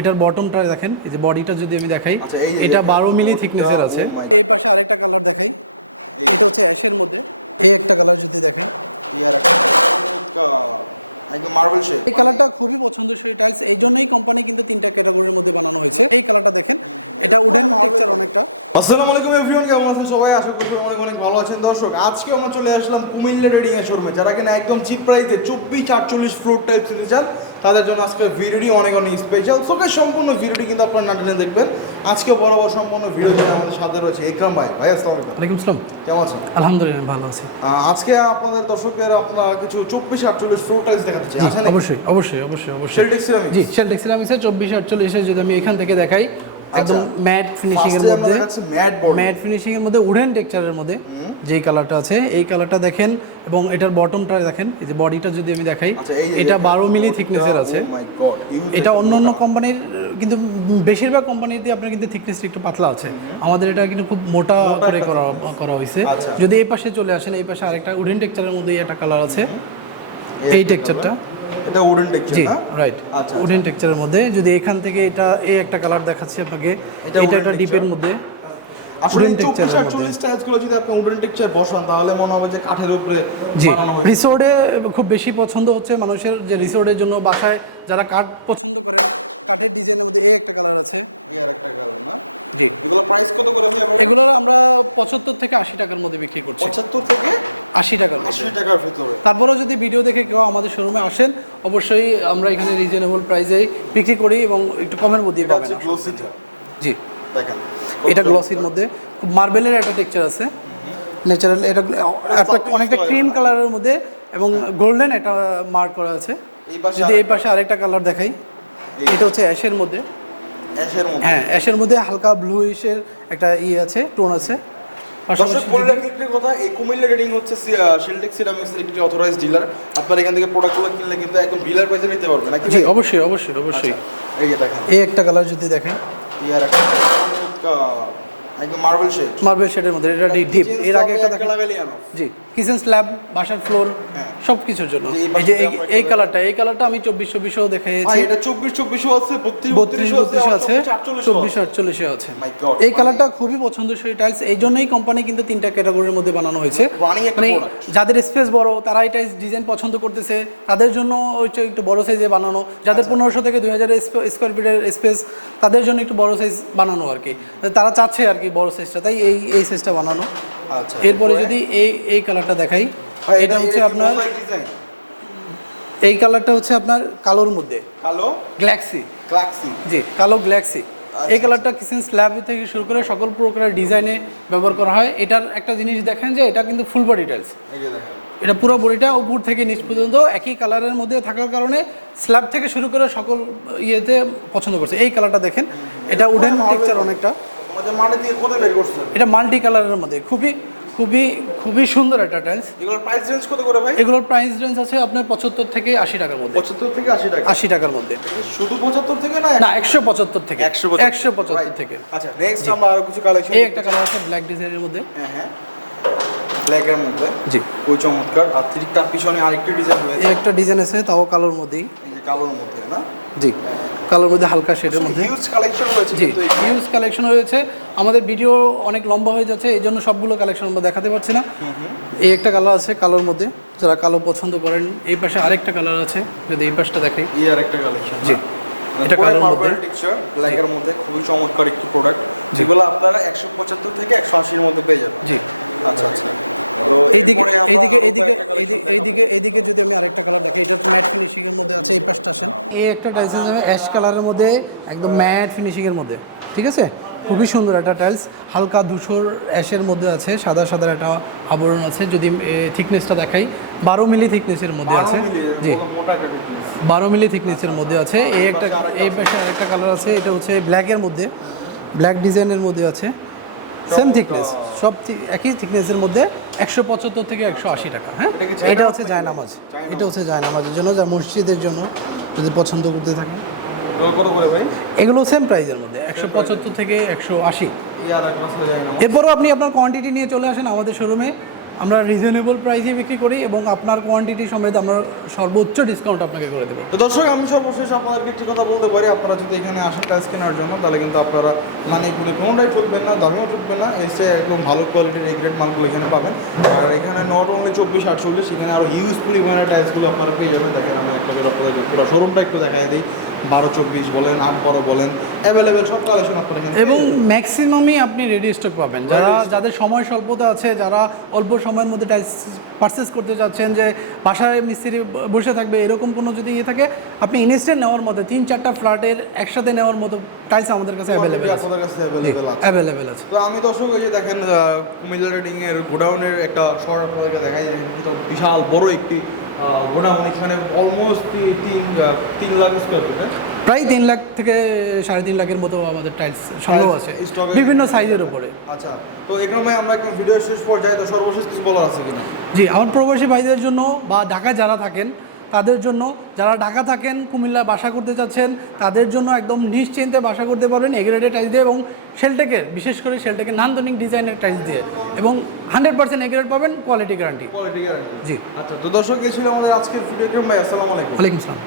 এটার বটমটা দেখেন এই যে বডিটা যদি আমি দেখাই আচ্ছা, এটা বারো মিলি থিকনেসের আছে। oh এই পাশে আরেকটা কালার দেখাই এটা হচ্ছে অ্যাশের মধ্যে। এই একটা কালার যদি দেখেন এই কালারটা খুবই পছন্দসই টাইলস এই জন্যই কোম্পানি কিন্তু তিনটা ক্যাটাগরির মধ্যে বানানো হয়েছে। এই কালারটা দেখেন এটা উডেন টেক্সচার অনেকটা। আসসালামু আলাইকুম এভরিওয়ান কেমন আছেন? সবাই আশা করি সবাই অনেক অনেক ভালো আছেন। দর্শক আজকে আমরা চলে আসলাম কুমিল্লা ট্রেডিং এর শোরুমে যারা কিনা একদম চিপ প্রাইসে চব্বিশ আটচল্লিশ ফ্লোর টাইপ নিতে চান তাদের জন্য আজকের ভিডিওটি অনেক অনেক স্পেশাল চোখের সম্পূর্ণ ভিডিওটি কিন্তু আপনার নাটনে দেখবেন। আজকে বরাবর সম্পূর্ণ ভিডিও আমাদের সাথে রয়েছে একরাম ভাই। ভাই, আসসালামু আলাইকুম। ওয়ালাইকুম আসসালাম। কেমন আছেন? আলহামদুলিল্লাহ ভালো আছে। আজকে আপনাদের দর্শকদের আপনার কিছু চব্বিশ আটচল্লিশ ফ্লোর টাইলস দেখাতে চাই। আছে নাকি? অবশ্যই অবশ্যই অবশ্যই অবশ্যই। শেলটেক সিরামিক্স জি সেলটেক্স সিরামিক্সের চব্বিশ আটচল্লিশে যদি আমি এখান থেকে দেখাই আচ্ছা। ম্যাট ফার্স্টে আমরা দেখাচ্ছি ম্যাট বডি ম্যাট ফিনিশিং এর মধ্যে উডেন টেক্সচারের মধ্যে যেই কালারটা আছে এই কালারটা দেখেন এবং এটার বটমটা দেখেন যে বডিটা যদি আমি দেখাই আচ্ছা এই যে এটা বারো মিলি থিকনেসের আছে। ও মাই গড হিউজ এটা অন্য কোম্পানির কিন্তু বেশিরভাগ কোম্পানিতে আপনার কিন্তু থিকনেস একটু পাতলা আছে। আমাদের এটা কিন্তু খুব মোটা মোটা একটা thickness। করা হয়েছে। আচ্ছা। যদি এই পাশে চলে আসেন এই পাশে আরেকটা উডেন টেক্সচারের মধ্যে একটা কালার আছে। এই টেক্সচারটা এটা উডেন টেক্সচার না? রাইট আচ্ছা আচ্ছা। উডেন টেক্সচারের মধ্যে। যদি এখান থেকে এটা এই একটা কালার দেখাচ্ছি আপনাকে। এটা উডেন এর মধ্যে। আসলে এই চব্বিশ আর চল্লিশ টাইলসগুলো যদি আপনি উডেন টেক্সচার বসান তাহলে মনে হবে যে কাঠের উপরে বানানো হয়েছে। রিসোর্টে খুব বেশি পছন্দ হচ্ছে মানুষের যে রিসোর্টের জন্য বাসায় যারা কাঠ পছন্দ করে কাঠের ডিজাইনের মধ্যে এই একটা কালার আছে। ইয়ার একটা কালার না? জি। এগুলো প্রাইস কত করে এগুলো আমরা পঁচাত্তর থেকে আশি টাকার মধ্যে বিক্রি করছি। পঁচাত্তর থেকে আশি টাকার আশি টাকার ভিতরে। তারপরেও যদি ভিডিও দেখে কেউ আমাদের শোরুমে আসেন অবশ্যই আমরা এখানে রিজনেবল প্রাইসেই বিক্রি করি এবং একটু কমের মধ্যে পাবেন জি। দেখেন। এটা গ্লসির মধ্যে। খুব মার্বেলের একটা টেক্সচার আছে। ন্যাচারাল এটা একটা অনেকটা ক্রিম কালারের মধ্যে এবং গোল্ডেন এটা মার্ক করা আছে। যদি এই পাশে আরেকটা কালার দেখাই। এটা হচ্ছে অ্যাশের মধ্যে। অ্যাশের মধ্যে। হ্যাঁ অ্যাশের মধ্যে হালকা ব্লুইশের একটা ইয়ে আছে টোন আছে। দর্শক বলে রাখি একটি কথা এই কুমিল্লা রেডিং হচ্ছে শিলটেক সিরামিক্সের একটি অথরাইজড ডিলার আপনার এখান থেকে প্রোডাক্টগুলো কিনলে কিন্তু একদম ডিলার প্রাইসে নিতে পারবেন নাকি জি অবশ্যই অবশ্যই অবশ্যই। আচ্ছা, এই যে দেখেন। এই একটা কালার যদি দেখেন। ইয়ার একটা একদম মার্বেল শেড মার্বেল শেডের মধ্যে এটা ডিপ এর আগে একটা জি কিচেন স্ল্যাব বাসার ফ্লোর। সব কিছুর জন্য। এই যে এই- কালারটা এই কালারটা আমি চব্বিশ চব্বিশেও ভাই দেখিয়েছি এটা চব্বিশ চব্বিশও আছে বত্রিশ বত্রিশ বত্রিশ আছে। চব্বিশ আটচল্লিশে আছে এই কালারটা খুবই পছন্দসই টাইলস এই জন্যই কোম্পানি কিন্তু তিনটা ক্যাটাগরির মধ্যে বানানো হয়েছে। মানে যাদের স্পেস বড় তারা এই টাইলস ডিজাইন পছন্দ করতেছে তাদের জন্য হচ্ছে একটু বড় সাইজে বানানো। আচ্ছা। যাদের পনেরোশো থেকে দুই হাজার স্কোয়ার ফিটের স্পেস তাদের জন্য একটু বড় সাইজ বানানো আর কি। তারা চাচ্ছে আর কি বড় সাইজটা তাই এই এই সাইজটা বানানো। আচ্ছা। এরপরে যদি এই এই কালারটা দেখাই এটা হচ্ছে আপনার এই কালারটা হচ্ছে আপনার কালোর মধ্যে। কালো? গ্ল্যাক্সি ক্লাক্সি জি কালো গ্ল্যাক্সি আচ্ছা, এই কালারটা কিচেন স্ল্যাব থেকে শুরু করে সকল প্রকারের ডিজাইনে ব্যবহার করা হয়। এটার একটা জিনিস দেখেন যে এটা কিন্তু ফুল বডি টাইলস এটা পুরো বডিটা উপর থেকে নিচ পর্যন্ত একই কালারের মধ্যে থাকার কারণে স্ল্যাব থেকে শুরু করে সকল ইয়েতে পছন্দ করছে। এই কালারটা দেখেন। এটা উডেন টেক্সচার অনেকটা। এটা মাল্টি কালারের মধ্যে খুবই খুবই খুবই সুন্দর একটা টাইলস এগুলোর প্রাইস রেঞ্জ কত করে ভাই? এগুলোর প্রাইস রেঞ্জ আছে আপনার পঁচাত্তর থেকে আশি টাকার মধ্যে। পঁচাত্তর থেকে আশি টাকা। আশি টাকার মধ্যে। শুধু পঁচাত্তর থেকে না না একশো পঁচাত্তর থেকে। একশো একশো পঁচাত্তর থেকে। আচ্ছা নেক্সট আমরা আরও কিছু কালেকশন এই একটা কালার আছে ব্ল্যাক ডিজাইনের মধ্যে। হ্যাঁ হ্যাঁ। ব্ল্যাকের মধ্যে। জি। ওই চমৎকার। আর ঠিক তার পিছনে আরেকটি ডিজাইন এই রয়েছে একটা ডিজাইন আছে তাও কালোর মধ্যেই। কালোর মধ্যে না? জি কালোর মধ্যে হালকা শেডের মধ্যে। হিউজ কালেকশন রয়েছে জি হিউজ কালেকশন হয়েছে। আমাদের ভিডিও অনেক লম্বা হয়ে যাচ্ছে এই জন্য সবগুলো কালেকশন আমরা দেখাতে পারছি না। এই একটা কালার আছে কালোর মধ্যে যারা কালো পছন্দ করেন এই পাশে আরেকটা কালার আছে যদি এই পাশটা দেখাই। এই আর একটা কালেকশন জি। এটা কালোর মধ্যে। টেক্সচার ব্ল্যাকের মধ্যে খুবই চমৎকার একটি প্রোডাক্ট যেগুলো আপনারা একশো পঁচাত্তর থেকে একশো আশির মধ্যে পেয়ে যাবেন। জি। আচ্ছা আচ্ছা। এইদিকে এইদিকে এইদিকে যদি আমি আরেকটা কালার দেখি এটা তো ম্যাট ফিনিশিং এর মধ্যে আছে এই পাশটা আসেন। এই একটা টাইলস অ্যাশ কালারের মধ্যে একদম ম্যাট ফিনিশিং এর মধ্যে ঠিক আছে? খুবই সুন্দর একটা টাইলস হালকা দুশোর অ্যাশের মধ্যে আছে সাদা সাদা একটা আবরণ আছে যদি থিকনেসটা দেখাই বারো মিলি থিকনেসের মধ্যে বারো মিলি। বারো মিলি থিকনেসের মধ্যে আছে। এই একটা কালার আছে। এটা হচ্ছে ব্ল্যাকের মধ্যে। ব্ল্যাক ডিজাইনের মধ্যে আছে। সেম। থিকনেস সব একই থিকনেসের মধ্যে। একশো পঁচাত্তর থেকে একশো আশি টাকা হ্যাঁ? এটা কি চায়না হচ্ছে? জায়নামাজ। এটা হচ্ছে জায়নামাজের জন্য যার মসজিদের জন্য যদি পছন্দ করতে কত করে ভাই? এগুলো সেম প্রাইজের মধ্যে একশো পঁচাত্তর থেকে একশো আশি। না এরপরও আপনি আপনার কোয়ান্টিটি নিয়ে চলে আসেন আমাদের শোরুমে আমরা রিজনেবল প্রাইসে বিক্রি করি এবং আপনার কোয়ান্টিটি সমেত আমরা সর্বোচ্চ ডিসকাউন্ট আপনাকে করে দেবো। তো দর্শক আমি সর্বশেষ আপনাদেরকে একটি কথা বলতে পারি। আপনারা যদি এখানে আসেন টাইলস কেনার জন্য তাহলে কিন্তু আপনারা মানে গুণে কোনোটাই ঠকবেন না দামেও ঠকবেন না। চেয়ে একদম ভালো কোয়ালিটির এই গ্রেড মালগুলো এখানে পাবেন। আর এখানে নট অনলি চব্বিশ আটচল্লিশ এখানে আরও হিউজ পরিমাণে টাইলসগুলো আপনারা পেয়ে যাবেন। দেখেন আমি একটা করে আপনাদেরকে পুরো শোরুমটা একটু দেখাই দিই। বারো চব্বিশ বলেন আট বারো বলেন অ্যাভেলেবেল সব কালেকশন আপনারা এখানে পেয়ে যাবেন। ম্যাক্সিমামই আপনি রেডি স্টক পাবেন। Ready যাদের সময় স্বল্পতা আছে যারা অল্প সময়ের মধ্যে টাইলস পারচেস করতে চাচ্ছেন যে বাসায় মিস্ত্রি বসে থাকবে এরকম কোনো যদি ইয়ে থাকে আপনি ইনস্ট্যান্ট নেওয়ার মতো তিন চারটা ফ্ল্যাটের একসাথে নেওয়ার মতো টাইস আমাদের কাছে কোয়ান্টিটি আপনাদের কাছে অ্যাভেলেবেল আছে। অ্যাভেলেবেল আছে। তো আমি দর্শক এই যে দেখেন কুমিল্লা রেডিং এর গোডাউনের একটা শর্ট আপনাদেরকে দেখাই দেখেন কি তো বিশাল বড় একটি গোডাউন এখানে অলমোস্ট তিন তিন লাখ স্কোয়ার ফিট হ্যাঁ? প্রায় তিন লাখ থেকে সাড়ে তিন লাখের মতো আমাদের টাইলস স্টকে বিভিন্ন সাইজের উপরে। আচ্ছা তো একরম ভাই আমরা একদম ভিডিও শেষ পর্যায়ে তো সর্বশেষ কিছু বলার আছে কিনা? জি আমার প্রবাসী ভাইদের জন্য বা ঢাকা যারা থাকেন তাদের জন্য যারা ঢাকা থাকেন কুমিল্লা বাসা করতে চাচ্ছেন তাদের জন্য একদম নিশ্চিন্তে বাসা করতে পারবেন এগ্রেডেড টাইল দিয়ে এবং শেলটেকের বিশেষ করে শেলটেকের নান্দনিক ডিজাইনের টাইল দিয়ে। এবং হান্ড্রেড পার্সেন্ট এগ্রেড পাবেন কোয়ালিটি গ্যারান্টি কোয়ালিটি গ্যারান্টি জি। আচ্ছা তো দর্শক এই ছিল আমাদের আজকের ভিডিও একরম ভাই আসসালামু আলাইকুম। ওয়ালাইকুম আসসালাম।